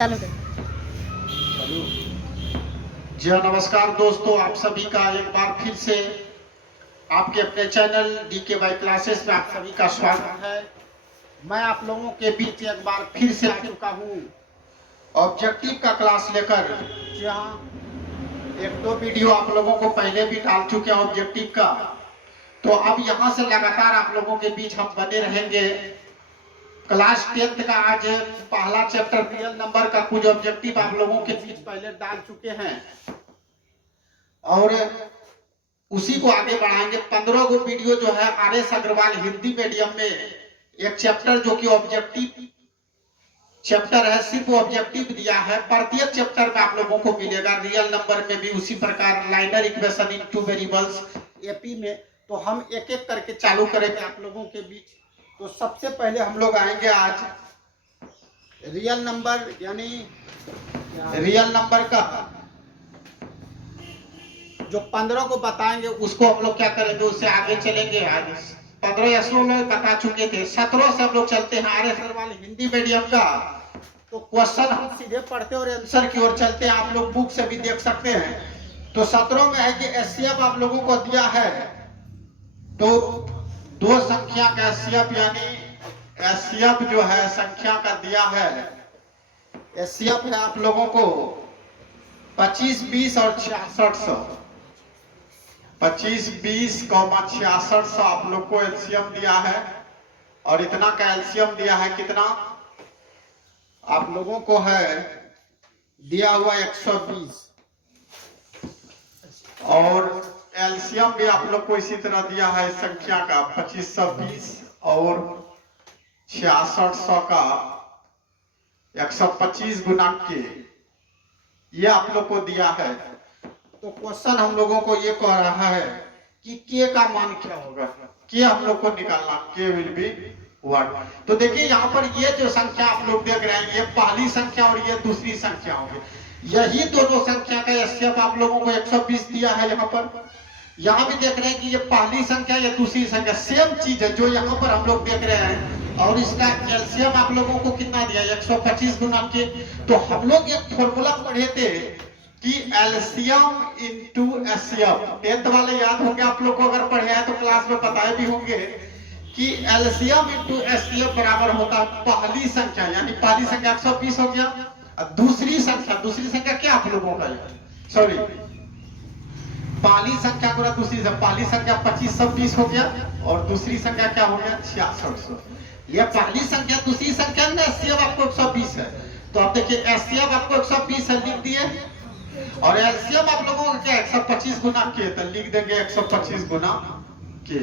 चालू कर। चलो जी हाँ, नमस्कार दोस्तों, आप सभी का एक बार फिर से आपके अपने चैनल DKY क्लासेस में आप सभी का स्वागत है। मैं आप लोगों के बीच एक बार फिर से आ चुका हूँ ऑब्जेक्टिव का क्लास लेकर। जी हाँ, एक दो वीडियो आप लोगों को पहले भी डाल चुके हैं ऑब्जेक्टिव का, तो अब यहाँ से लगातार आप लोगों के बीच हम बने रहेंगे। क्लास 10th का आज पहला चैप्टर रियल नंबर का कुछ ऑब्जेक्टिव आप लोगों के बीच पहले डाल चुके हैं और उसी को आगे बढ़ाएंगे। 15 गो वीडियो जो है RS अग्रवाल हिंदी मीडियम में एक चैप्टर जो कि ऑब्जेक्टिव चैप्टर है, सिर्फ ऑब्जेक्टिव दिया है। प्रत्येक चैप्टर में आप लोगों को मिलेगा रियल नंबर में भी उसी प्रकार liner equation in two variables AP में। तो हम एक एक करके चालू करेंगे आप लोगों के बीच। तो सबसे पहले हम लोग आएंगे आज रियल नंबर, यानी रियल नंबर का जो 15 को बताएंगे उसको हम लोग क्या करेंगे, उससे आगे चलेंगे। आज 15 या 16 बता चुके थे, 17 से हम लोग चलते हैं RS अग्रवाल हिंदी मीडियम का। तो क्वेश्चन हम सीधे पढ़ते और आंसर की ओर चलते हैं, आप लोग बुक से भी देख सकते हैं। तो 17 में है कि HCF आप लोगों को दिया है, तो दो संख्या का HCF यानी HCF जो है संख्या का दिया है। HCF है आप लोगों को 25, 20 और 6600। 25, 20, 6600 आप लोग को एलसीएम दिया है और इतना का एलसीएम दिया है कितना आप लोगों को है, दिया हुआ 120 और एलसीएम भी आप लोग को इसी तरह दिया है संख्या का 2520 और 6600 का 125 गुना के, ये आप लोग को दिया है। तो क्वेश्चन हम लोगों को ये कह रहा है कि के का मान क्या होगा, के हम लोग को निकालना, के विल बी व्हाट। तो देखिए यहाँ पर ये जो संख्या आप लोग देख रहे हैं, ये पहली संख्या और ये दूसरी संख्या होगी। यही दोनों संख्या का एचसीएफ आप लोगों को 120 दिया है। यहाँ पर यहाँ भी देख रहे हैं कि ये पहली संख्या या दूसरी संख्या सेम चीज है जो यहाँ पर हम लोग देख रहे हैं, और इसका एलसीएम आप लोगों को कितना दिया, 125 गुना के। तो हम लोग एक फॉर्मूला पढ़े थे कि एलसीएम इंटू एचसीएफ, 10th वाले याद होंगे आप लोग को, अगर पढ़े हैं तो क्लास में बताए भी होंगे कि एलसीएम इंटू एचसीएफ बराबर होता है पहली संख्या, यानी पहली संख्या 120 हो गया, और दूसरी संख्या क्या आप लोगों का, सॉरी पहली संख्या गुना दूसरी संख्या, पहली संख्या 2520 हो गया और दूसरी संख्या क्या हो गया 6600। ये पहली संख्या दूसरी संख्या में एचसीएफ आपको 120 है, तो आप देखिए एचसीएफ आपको 120 है, लिख दिए, और एलसीएम आप लोगों का क्या 125 गुना के, तो लिख देंगे 125 गुना के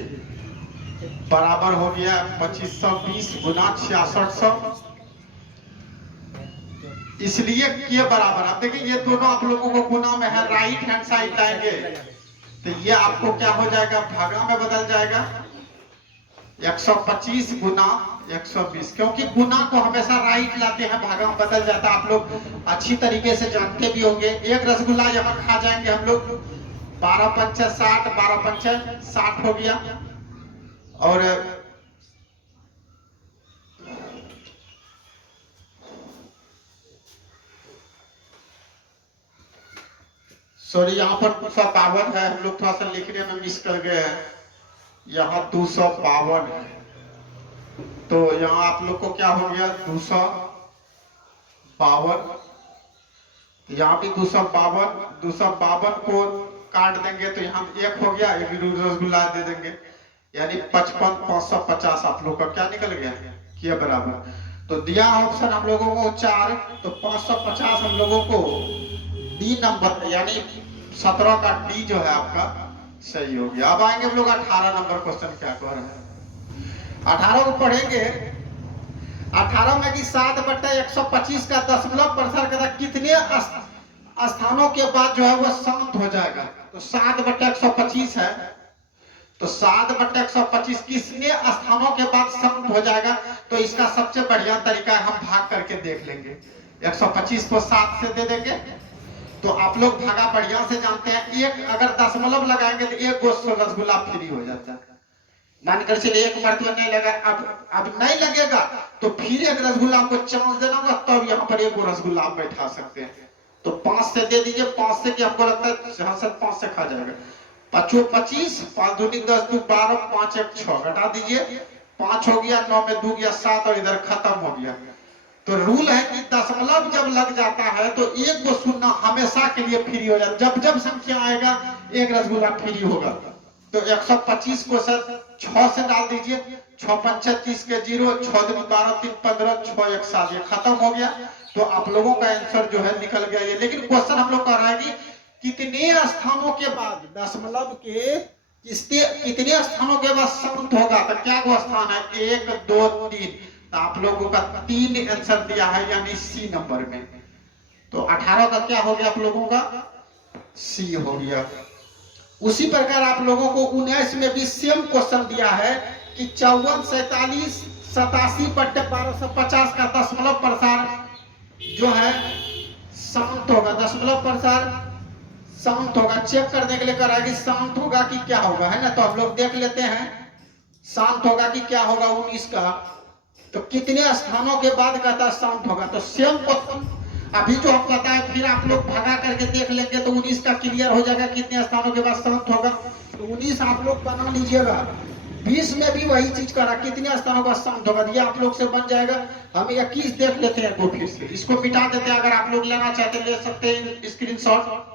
बराबर हो गया 2520 गुना 6600। इसलिए के बराबर, आप देखिए ये दोनों आप लोगों को गुना में है, राइट हैंड साइड लाएंगे तो ये आपको क्या हो जाएगा, भागा में बदल जाएगा 125 गुना 120, क्योंकि गुना को हमेशा राइट लाते हैं, भागा में बदल जाता है। आप लोग अच्छी तरीके से जानते भी होंगे। एक रसगुल्ला यहाँ खा जाएंगे हम लोग, 12 पंचे 60, 12 पंचे 60 हो गया, और सॉरी यहाँ पर 252 है, हम लोग थोड़ा सा लिखने में मिस कर गए हैं, यहाँ 252 है, तो यहाँ आप लोग को क्या हो गया 252, यहाँ भी 252 को काट देंगे तो यहाँ 1 हो गया, एक रसगुल्ला दे देंगे, यानी 55 550 आप लोग का क्या निकल गया किया बराबर। तो दिया ऑप्शन हम लोगों को 4, तो 550 हम लोगों को डी नंबर यानी 17 का डी जो है आपका सही हो गया। अब आएंगे हम लोग 18 नंबर क्वेश्चन, क्या कह रहे हैं 18 को पढ़ेंगे। 18 में कि 7/125 का दशमलव प्रसार करता कितने स्थानों के बाद जो है वो शांत हो जाएगा, तो 7/125 है, तो 7/125 कितने स्थानों के बाद शांत हो जाएगा। तो इसका सबसे बढ़िया तरीका है हम भाग करके देख लेंगे, 125 को 7 से दे देंगे, तो आप लोग भागा बढ़िया से जानते हैं, एक अगर दशमलव लगाएंगे तो एक गोश्त रसगुल्ला फ्री हो जाता है, मानकर चलिए एक मरतबा नहीं लगा, अब नहीं लगेगा तो फिर एक रसगुल्ला आपको चांस देना होगा, तब यहाँ पर एक रसगुल्ला आप बैठा सकते हैं। तो 5 से दे दीजिए, 5 से कि हमको लगता है हाँ सर 5 से खा जाएगा। 5 25, 5 दूनी 10, 2 12, 5 1 6 घटा दीजिए, 5 हो गया, 9 में 2 गया 7 और इधर खत्म हो गया। तो रूल है कि दशमलव जब लग जाता है तो एक को सुनना हमेशा के लिए फ्री हो जाता है। जब जब संख्या आएगा एक रसगुल्ला फ्री होगा। तो 125 को सर 6 से डाल दीजिए, 6 पंचे 30 के 0, 6 दूनी 12, 3 15, 6 1 7, ये खत्म हो गया। तो आप लोगों का आंसर जो है निकल गया ये। लेकिन क्वेश्चन हम लोग कर रहे हैं कि कितने स्थानों के बाद दशमलव के कितने स्थानों के बाद संत होगा? तो क्या वो स्थान है? 1 2 3। तो आप लोगों का 3 आंसर दिया है, यानी सी नंबर में। तो 18 का क्या हो गया आप लोगों का? सी हो गया। उसी प्रकार आप लोगों को 19 में भी सेम क्वेश्चन दिया है कि 54 47 87 बट्टे 1250 का दशमलव प्रसार जो है शांत होगा। दशमलव प्रसार शांत होगा। चेक करने के लिए करा कि शांत होगा कि क्या होगा, है ना। तो हम लोग देख लेते हैं शांत होगा कि क्या होगा 19 का। तो कितने स्थानों के बाद कहता है शांत होगा? तो सेम क्वेश्चन अभी जो हम बताए फिर आप लोग भगा करके देख लेंगे तो 19 का क्लियर हो जाएगा कितने स्थानों के बाद शांत होगा। तो 19 आप लोग बना लीजिएगा। 20 में भी वही चीज करा, कितने स्थानों का शांत होगा, ये आप लोग से बन जाएगा। हम 21 देख लेते हैं तो फिर से इसको मिटा देते हैं। अगर आप लोग लेना चाहते हैं ले सकते हैं स्क्रीनशॉट।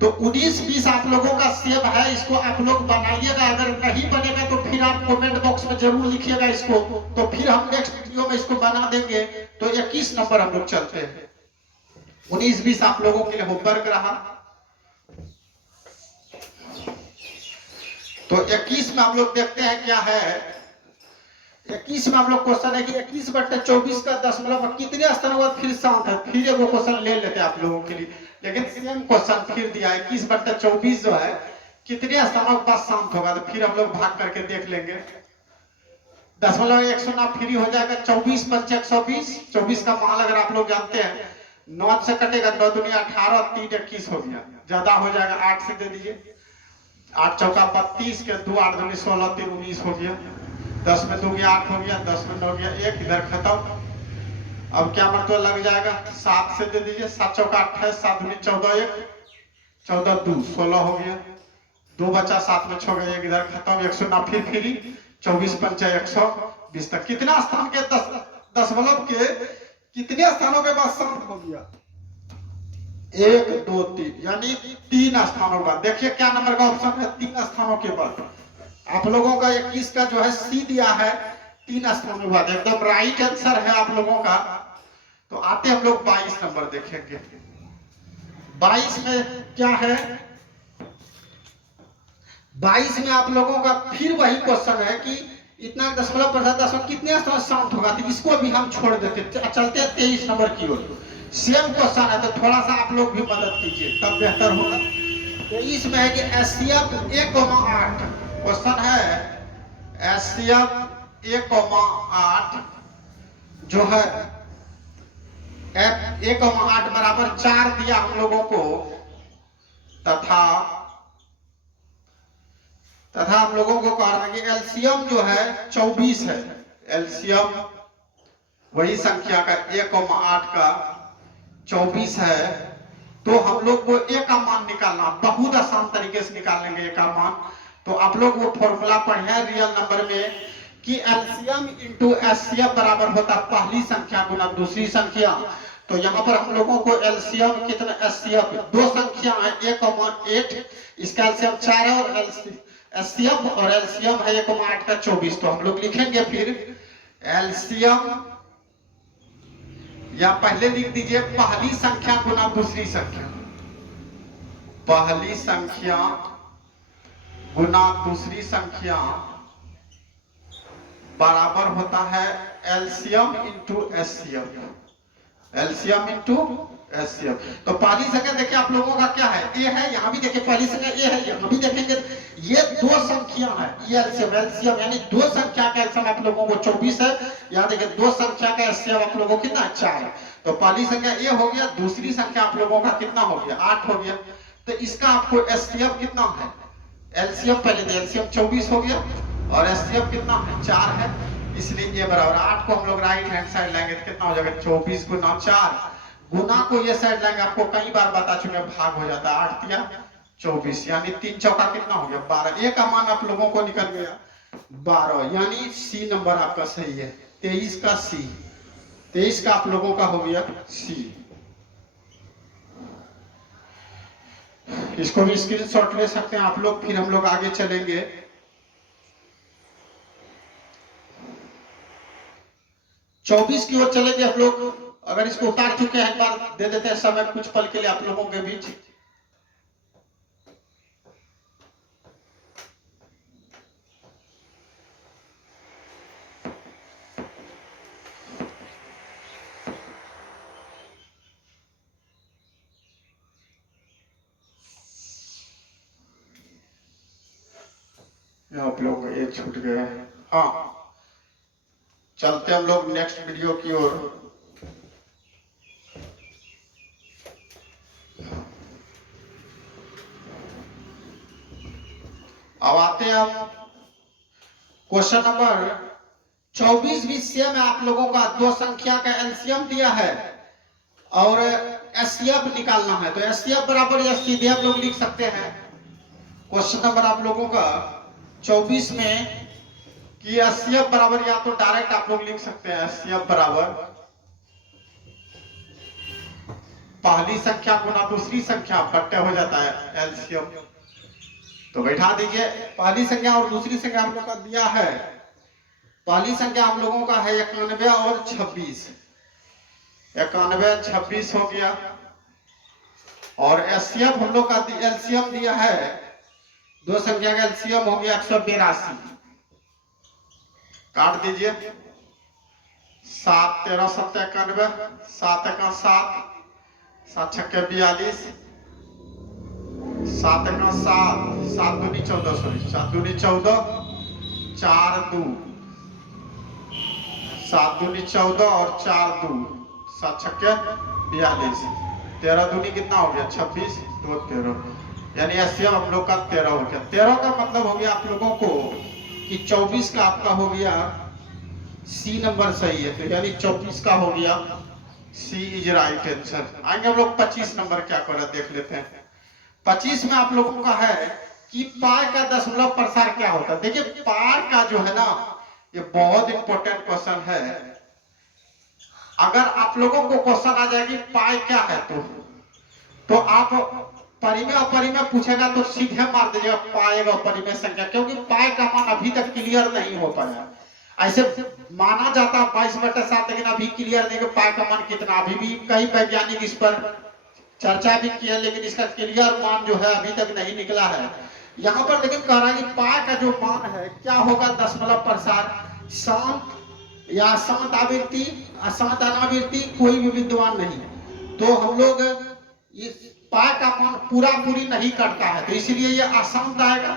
तो 19 20 आप लोगों का सेव है, इसको आप लोग बनाइएगा। अगर नहीं बनेगा तो फिर आप कमेंट बॉक्स में जरूर लिखिएगा इसको, तो फिर हम नेक्स्ट वीडियो में इसको बना देंगे। तो 21 नंबर हम लोग चलते हैं। 19 20 आप लोगों के लिए होमवर्क रहा। तो 21 में हम लोग देखते हैं क्या है। 21 में हम लोग क्वेश्चन है कि 21 बट्टे 24 का दशमलव कितने स्थानों बाद फिर शांत है। फिर एगो क्वेश्चन ले लेते हैं आप लोगों के लिए, लेकिन सेम क्वेश्चन फिर दिया है। 21 बट्टे 24 जो है कितने स्थानों के बाद शांत होगा। तो फिर हम लोग भाग करके देख लेंगे। दशमलव 1 सुना फ्री हो जाएगा। 24 पंचे 120, 24 का मान अगर आप लोग जानते हैं 9 से कटेगा, 9 दूनी 18, 3 21 हो गया, ज्यादा हो जाएगा 8 से दे दीजिए। 8 चौका 32 के 2 8 दूनी 16, 3 19 हो गया। 10 में 2 गया 8 हो गया, 10 में 9 गया 1, इधर खत्म। अब क्या मतलब लग जाएगा 7 से दे दीजिए। 7 चौका 28, 7 दूनी 14 1, 14 2 16 हो गया। 2 बचा, 7 में 6 गया 1, इधर खत्म। 100 ना फिर फ्री। 24 पंचा 120 तक कितना स्थान के दशमलव के कितने स्थानों के बाद शांत हो गया? 1 2 3, यानी 3 स्थानों का। देखिए क्या नंबर का ऑप्शन है, 3 स्थानों के बाद। आप लोगों का 21 का जो है सी दिया है, 3 स्थानों के बाद एकदम राइट आंसर है आप लोगों का। तो आते हम लोग 22 नंबर देखेंगे। 22 में क्या है? 22 में आप लोगों का फिर वही क्वेश्चन है कि इतना दशमलव प्रसार दशमलव कितने स्थान शांत होगा। तो इसको भी हम छोड़ देते, चलते हैं 23 नंबर की ओर। सेम क्वेश्चन है तो थोड़ा सा आप लोग भी मदद कीजिए तब बेहतर होगा। 23 में है कि एससीएफ 1,8 क्वेश्चन है। एससीएफ 1,8 जो है 1,8 बराबर 4 दिया हम लोगों को, तथा हम लोगों को कह रहा है कि एलसीएम जो है 24 है। एलसीएम वही संख्या का 1,8 का 24 है। तो हम लोग को ए का मान निकालना बहुत आसान तरीके से निकाल लेंगे ए का मान। तो आप लोग वो फॉर्मूला पढ़े हैं रियल नंबर में कि एलसीएम इंटू एचसीएफ बराबर होता पहली संख्या गुना दूसरी संख्या। तो यहाँ पर हम लोगों को एलसीएम कितना, एचसीएफ दो संख्या है 1,8, इसका एलसीएम 4 है और एचसीएफ और एलसीएम है 1,8 का 24। तो हम लोग लिखेंगे फिर एलसीएम, या पहले लिख दीजिए पहली संख्या गुना दूसरी संख्या, पहली संख्या गुना दूसरी संख्या बराबर होता है LCM into HCF, LCM into HCF. तो पहली संख्या देखिए आप लोगों का क्या है, ए है, यहाँ भी देखिए पहली संख्या ए है, यहाँ भी देखेंगे ये दो संख्या है, ये एलसीएम एलसीएम यानी दो संख्या का एलसीएम आप लोगों को 24 है। यहाँ देखिए दो संख्या का एलसीएम आप लोगों को कितना 4 है। तो पहली संख्या ए हो गया, दूसरी संख्या आप लोगों का कितना हो गया 8 हो गया। तो इसका आपको एचसीएफ कितना है एलसीएम पहले दे, एलसीएम 24 हो गया और एचसीएफ कितना है 4 है, इसलिए ये बराबर 8 को हम लोग राइट हैंड साइड लेंगे तो कितना हो जाएगा 24 गुना 4, गुना को ये साइड लेंगे, आपको कई बार बता चुके भाग हो जाता है, 8 दिया 24, यानी 3 चौका कितना हो गया 12, एक का मान आप लोगों को निकल गया 12, यानी सी नंबर आपका सही है, 23 का सी, 23 का आप लोगों का हो गया सी। इसको भी स्क्रीनशॉट ले सकते हैं आप लोग, फिर हम लोग आगे चलेंगे। 24 की ओर चलेंगे हम लोग, अगर इसको उतार चुके हैं एक बार दे देते हैं समय कुछ पल के लिए आप लोगों के बीच। आप लोग ये छूट गए, हाँ चलते हम लोग नेक्स्ट वीडियो की ओर। अब आते हैं हम क्वेश्चन नंबर 24 भी सेम है आप लोगों का, दो संख्या का एलसीएम दिया है और एचसीएफ निकालना है, तो एचसीएफ बराबर या सीधे हम लोग लिख सकते हैं। क्वेश्चन नंबर आप लोगों का 24 में कि एचसीएफ बराबर, या तो डायरेक्ट आप लोग लिख सकते हैं एचसीएफ बराबर पहली संख्या गुना दूसरी संख्या बट्टे हो जाता है एलसीएम, तो बैठा दीजिए। पहली संख्या और दूसरी संख्या हम लोग का दिया है, पहली संख्या हम लोगों का है 91 और 26, 91 26 हो गया, और एचसीएफ हम लोग का एलसीएम दिया है, दो संख्या का एलसीएम हो गया 182, काट दीजिए, 7 13 7 91, 7 1 7, 7 6 42, 7 1 7, 7 2 14, सॉरी 7 2 14, 4 2, 7 2 14 और 4 2, 7 6 42, 13 दूनी कितना हो गया 26, 2 13, यानी एचसीएफ हम लोग का 13 हो गया। 13 का मतलब हो गया आप लोगों को कि 24 का आपका हो गया सी नंबर सही है, तो यानी 24 का हो गया सी इज राइट आंसर। आएंगे हम लोग 25 नंबर क्या कर रहा देख लेते हैं। 25 में आप लोगों का है कि पाई का दशमलव प्रसार क्या होता है। देखिए पाई का जो है ना ये बहुत इंपॉर्टेंट क्वेश्चन है, अगर आप लोगों को क्वेश्चन आ जाएगी पाई क्या है तो आप परिमेय और परिमेय पूछेगा तो सीधे मार दीजिएगा पाएगा और परिमेय संख्या, क्योंकि पाई का मान अभी तक क्लियर नहीं हो पाया। ऐसे माना जाता है 22/7, लेकिन अभी क्लियर नहीं कि पाई का मान कितना, अभी भी कई वैज्ञानिक इस पर चर्चा भी किया, लेकिन इसका क्लियर मान जो है अभी तक नहीं निकला है। यहाँ पर लेकिन कह रहा है कि पाई का जो मान है क्या होगा दशमलव प्रसार, शांत या शांत आवृत्ति, अशांत अनावृत्ति, कोई भी विद्यमान नहीं, तो हम लोग इस पाई का मान पूरा पूरी नहीं करता है, तो इसलिए ये अशांत आएगा,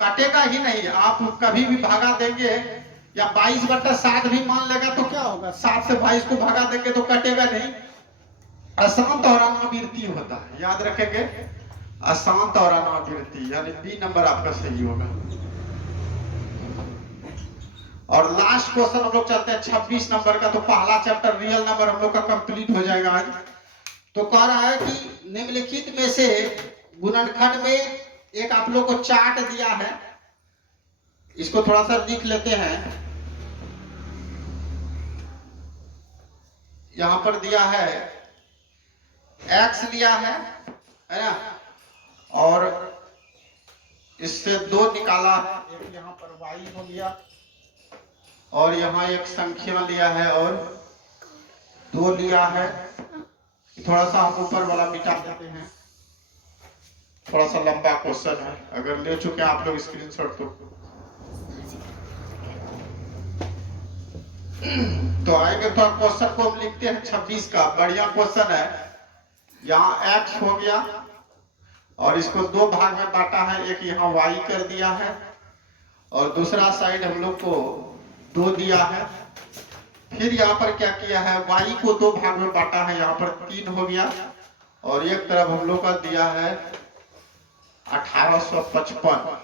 कटेगा ही नहीं। आप कभी भी भगा देंगे या 22/7 भी मान लेगा तो क्या होगा, 7 से 22 को भगा देंगे तो कटेगा नहीं, अशांत और अनावृत्ति होता है, याद रखेंगे अशांत और अनावृत्ति, यानी बी नंबर आपका सही होगा। और लास्ट क्वेश्चन हम लोग चलते हैं 26 नंबर का, तो पहला चैप्टर रियल नंबर हम लोग का कंप्लीट हो जाएगा आज। तो कह रहा है कि निम्नलिखित में से गुणनखंड में एक आप लोग को चार्ट दिया है, इसको थोड़ा सा लिख लेते हैं। यहां पर दिया है x लिया है ना, और इससे 2 निकाला है, एक यहाँ पर y हो गया और यहाँ एक संख्या लिया है और 2 लिया है। थोड़ा सा हम ऊपर वाला मिटा देते हैं, थोड़ा सा लंबा क्वेश्चन है, अगर ले चुके हैं आप लोग स्क्रीनशॉट तो आएंगे। तो क्वेश्चन को हम लिखते हैं 26 का, बढ़िया क्वेश्चन है। यहाँ x हो गया और इसको 2 भाग में बांटा है, एक यहाँ y कर दिया है और दूसरा साइड हम लोग को 2 दिया है। फिर यहाँ पर क्या किया है, y को 2 भाग में बांटा है, यहाँ पर 3 हो गया और एक तरफ हम लोग का दिया है 1855।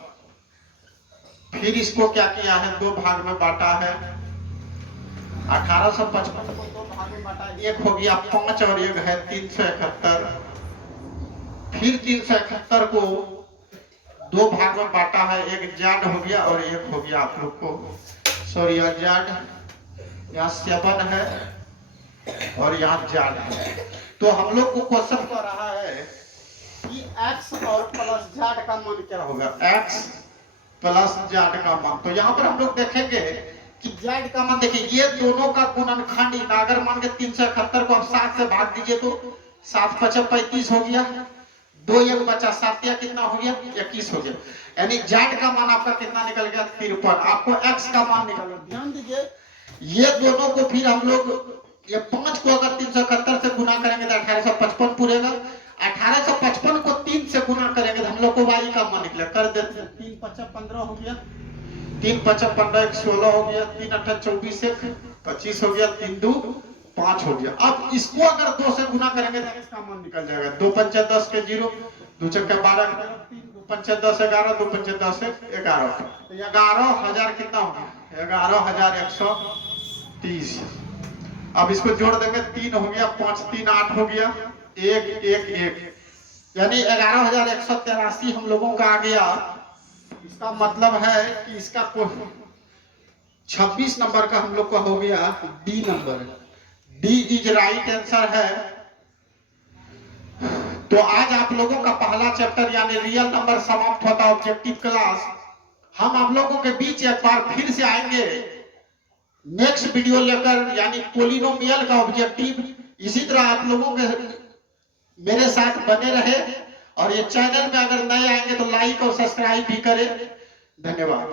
फिर इसको क्या किया है, दो भाग में बांटा है। 1855 को दो भाग में बांटा, एक हो गया 5 और एक है 371। फिर 371 को दो भाग में बांटा है, एक जाड हो गया और एक हो गया आप लोग को, सॉरी यहाँ जाड, यहाँ 7 है और यहाँ जाड है। तो हम लोग को क्वेश्चन कर रहा है कि x और प्लस जाड का मान क्या होगा, x प्लस जाड का मान। तो यहाँ पर हम लोग देखेंगे कि जाड का मान, देखिए ये दोनों का गुणनखंड, अगर मान के 371 को आप 7 से भाग दीजिए तो 7 5 35 हो गया, 2 1 बचा, 7 या कितना हो गया 21 हो गया। यानी जाड का मान आपका कितना निकल गया 53। आपको x का मान निकालना, ध्यान दीजिए ये दोनों को फिर हम लोग, ये 5 को अगर 371 से गुना करेंगे तो 1855 पूरेगा, 1855 को 3 से गुना करेंगे तो हम लोग को y का मान निकलेगा। कर देते हैं, 3 5 15 हो गया, 3 5 15 16 हो गया, 3 8 24 1 25 हो गया, 3 2 5 हो गया। अब इसको अगर 2 से गुना करेंगे तो इसका मान निकल जाएगा, 2 5 10 के 0, 2 6 12 के 3, 2 5 10 11, 2 5 10 11, तो 11,000 कितना हो गया, 11,130। अब इसको जोड़ देंगे, 3 हो गया, 5 3 8 हो गया, 1 1 1, यानी 11,183 हम लोगों का आ गया। इसका मतलब है कि इसका 26 नंबर का हम लोग का हो गया D number, D is right answer है। तो आज आप लोगों का पहला चैप्टर यानी रियल नंबर समाप्त होता है, ऑब्जेक्टिव क्लास। हम आप लोगों के बीच एक बार फिर से आएंगे नेक्स्ट वीडियो लेकर, यानी पोलिनोमियल का ऑब्जेक्टिव। इसी तरह आप लोगों के मेरे साथ बने रहे, और ये चैनल में अगर नए आएंगे तो लाइक और सब्सक्राइब भी करें। धन्यवाद।